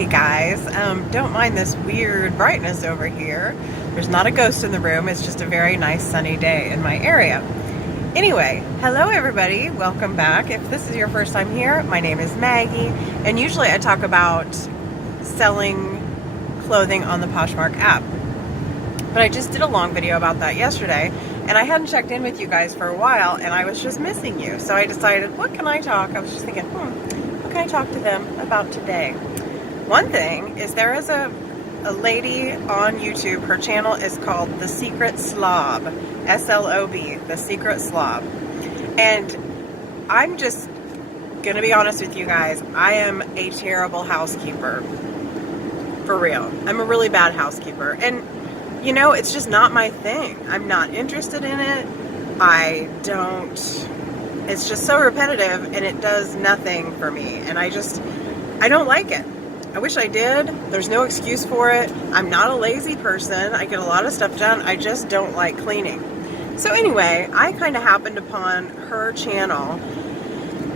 Hey guys, don't mind this weird brightness over here. There's not a ghost in the room, it's just a very nice sunny day in my area. Anyway, hello everybody, welcome back. If this is your first time here, my name is Maggie, and usually I talk about selling clothing on the Poshmark app. But I just did a long video about that yesterday, and I hadn't checked in with you guys for a while, and I was just missing you. So I decided, what can I talk? I was just thinking, what can I talk to them about today? One thing is there is a lady on YouTube, her channel is called The Secret Slob, S-L-O-B, The Secret Slob. And I'm just going to be honest with you guys, I am a terrible housekeeper. For real. I'm a really bad housekeeper. And, you know, it's just not my thing. I'm not interested in it. It's just so repetitive and it does nothing for me. And I don't like it. I wish I did. There's no excuse for it. I'm not a lazy person. I get a lot of stuff done. I just don't like cleaning. So anyway, I kind of happened upon her channel,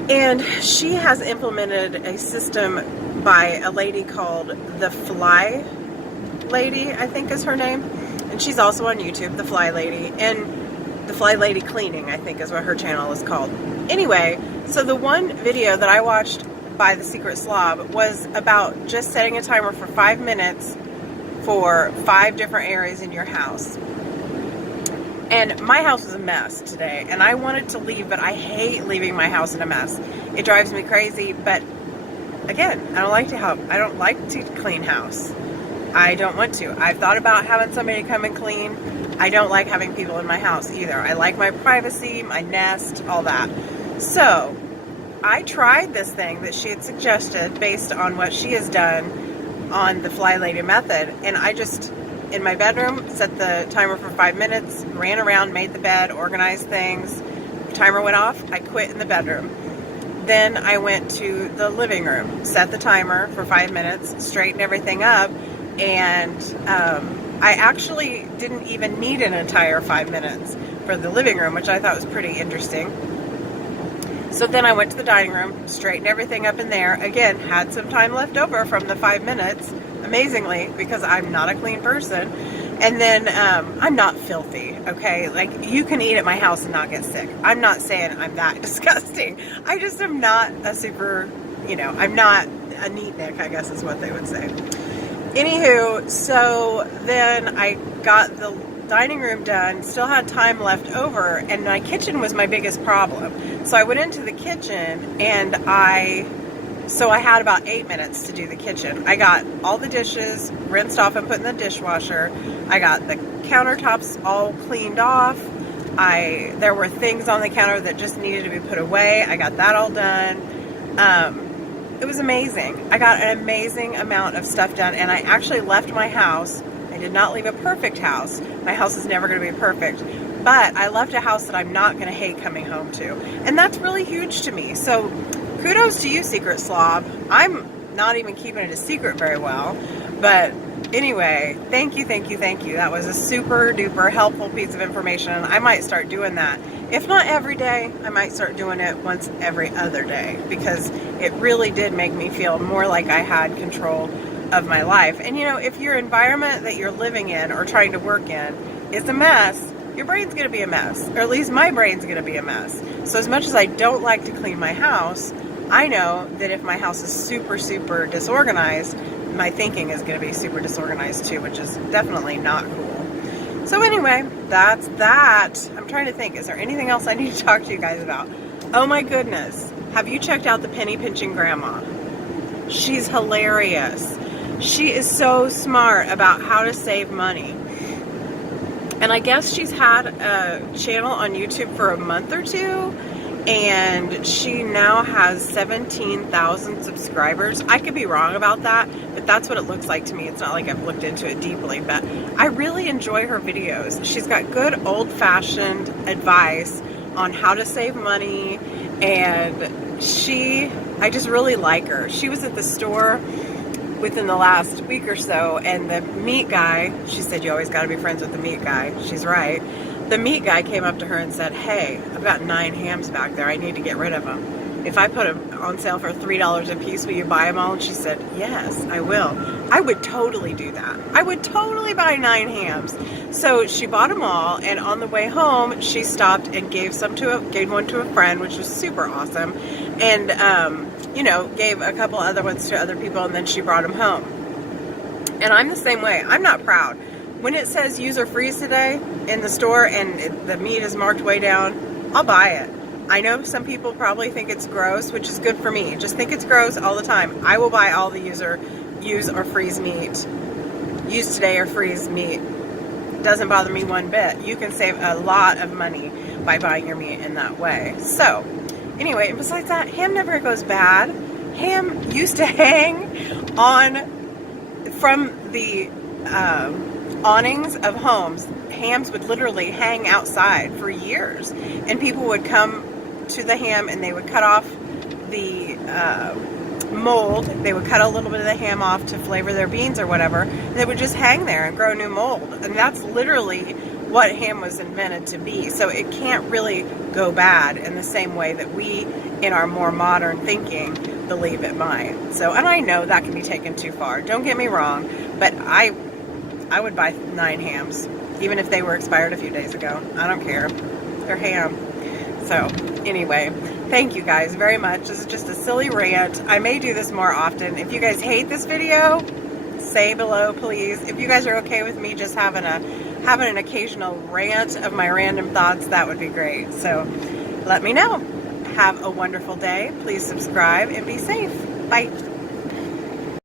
and she has implemented a system by a lady called the Flylady, I think is her name. And she's also on YouTube, the Flylady. And the Flylady Cleaning, I think is what her channel is called. Anyway, so the one video that I watched by the Secret Slob was about just setting a timer for 5 minutes for 5 different areas in your house. And my house was a mess today, and I wanted to leave, but I hate leaving my house in a mess. It drives me crazy, but again, I don't like to help. I don't like to clean house. I don't want to. I've thought about having somebody come and clean. I don't like having people in my house either. I like my privacy, my nest, all that. So I tried this thing that she had suggested based on what she has done on the Flylady method, and I just, in my bedroom, set the timer for 5 minutes, ran around, made the bed, organized things. The timer went off, I quit in the bedroom. Then I went to the living room, set the timer for 5 minutes, straightened everything up, and I actually didn't even need an entire 5 minutes for the living room, which I thought was pretty interesting. So then I went to the dining room, straightened everything up in there. Again, had some time left over from the 5 minutes, amazingly, because I'm not a clean person. And then I'm not filthy, okay? Like, you can eat at my house and not get sick. I'm not saying I'm that disgusting. I just am not a super, I'm not a neatnik, I guess is what they would say. Anywho, so then I got the dining room done, still had time left over, and my kitchen was my biggest problem. So I went into the kitchen, and I had about 8 minutes to do the kitchen. I got all the dishes rinsed off and put in the dishwasher. I got the countertops all cleaned off. There were things on the counter that just needed to be put away. I got that all done. It was amazing. I got an amazing amount of stuff done, and I actually left my house. I did not leave a perfect house. My house is never going to be perfect. But I left a house that I'm not going to hate coming home to. And that's really huge to me. So kudos to you, Secret Slob. I'm not even keeping it a secret very well. But anyway, thank you. That was a super duper helpful piece of information. I might start doing that. If not every day, I might start doing it once every other day. Because it really did make me feel more like I had control of my life. And if your environment that you're living in or trying to work in is a mess, your brain's going to be a mess. Or at least my brain's going to be a mess. So as much as I don't like to clean my house, I know that if my house is super, super disorganized, my thinking is going to be super disorganized too, which is definitely not cool. So anyway, that's that. I'm trying to think, is there anything else I need to talk to you guys about? Oh my goodness. Have you checked out the penny pinching grandma? She's hilarious. She is so smart about how to save money. And I guess she's had a channel on YouTube for a month or two, and she now has 17,000 subscribers. I could be wrong about that, but that's what it looks like to me. It's not like I've looked into it deeply, but I really enjoy her videos. She's got good old-fashioned advice on how to save money, and I just really like her. She was at the store within the last week or so, and the meat guy, she said, you always got to be friends with the meat guy. She's right. The meat guy came up to her and said, hey, I've got 9 hams back there. I need to get rid of them. if I put them on sale for $3 a piece, will you buy them all? And she said, yes, I will. I would totally do that. I would totally buy 9 hams. So she bought them all, and on the way home, she stopped and gave one to a friend, which was super awesome, and you know, gave a couple other ones to other people, and then she brought them home. And I'm the same way. I'm not proud. When it says user freeze today in the store and the meat is marked way down, I'll buy it. I know some people probably think it's gross, which is good for me. Just think it's gross all the time. I will buy all the use or freeze meat. Use today or freeze meat. Doesn't bother me one bit. You can save a lot of money by buying your meat in that way. So, anyway, and besides that, ham never goes bad. Ham used to hang on from the awnings of homes. Hams would literally hang outside for years, and people would come to the ham and they would cut off the mold. They would cut a little bit of the ham off to flavor their beans or whatever, and they would just hang there and grow new mold. And that's literally what ham was invented to be. So it can't really go bad in the same way that we, in our more modern thinking, believe it might. So, and I know that can be taken too far. Don't get me wrong, but I would buy 9 hams, even if they were expired a few days ago. I don't care. They're ham. So, anyway, thank you guys very much. This is just a silly rant. I may do this more often. If you guys hate this video, say below, please. If you guys are okay with me just having an occasional rant of my random thoughts, that would be great. So, let me know. Have a wonderful day. Please subscribe and be safe. Bye.